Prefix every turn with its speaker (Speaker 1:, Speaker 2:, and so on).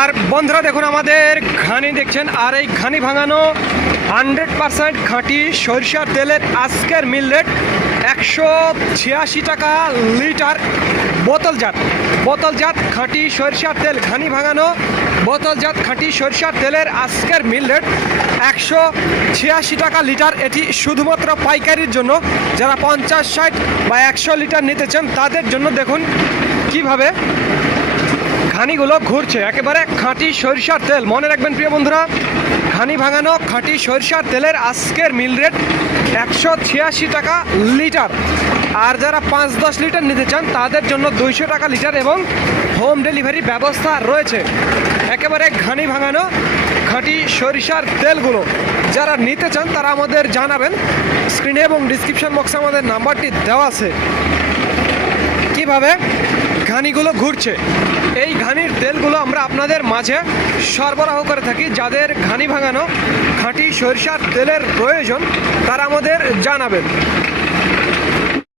Speaker 1: আর বন্ধুরা দেখুন আমাদের ঘানি দেখছেন, আর এই ঘানি ভাঙানো হান্ড্রেড পারসেন্ট খাঁটি সরিষার তেলের আজকের মিল রেট একশো ছিয়াশি টাকা লিটার। বোতলজাত বোতলজাত খাঁটি সরিষার তেল, ঘানি ভাঙানো বোতলজাত খাঁটি সরিষার তেলের আজকের মিল রেট একশো ছিয়াশি টাকা লিটার। এটি শুধুমাত্র পাইকারির জন্য, যারা পঞ্চাশ ষাট বা একশো লিটার নিতে চান, তাদের জন্য দেখুন কীভাবে ঘানিগুলো ঘুরছে, একেবারে খাঁটি সরিষার তেল। মনে রাখবেন প্রিয় বন্ধুরা, ঘানি ভাঙানো খাঁটি সরিষার তেলের আজকের মিল রেট একশো ছিয়াশি টাকা লিটার। আর যারা পাঁচ দশ লিটার নিতে চান, তাদের জন্য দুইশো টাকা লিটার এবং হোম ডেলিভারি ব্যবস্থা রয়েছে। একেবারে ঘানি ভাঙানো খাঁটি সরিষার তেলগুলো। যারা নিতে চান, তারা আমাদের জানাবেন। স্ক্রিনে এবং ডিসক্রিপশন বক্সে আমাদের নাম্বারটি দেওয়া আছে। কীভাবে ঘানিগুলো ঘুরছে। এই ঘানির তেলগুলো আমরা আপনাদের মাঝে সরবরাহ করে থাকি। যাদের ঘানি ভাঙানো খাঁটি সরিষার তেলের প্রয়োজন, তারা আমাদের জানাবেন।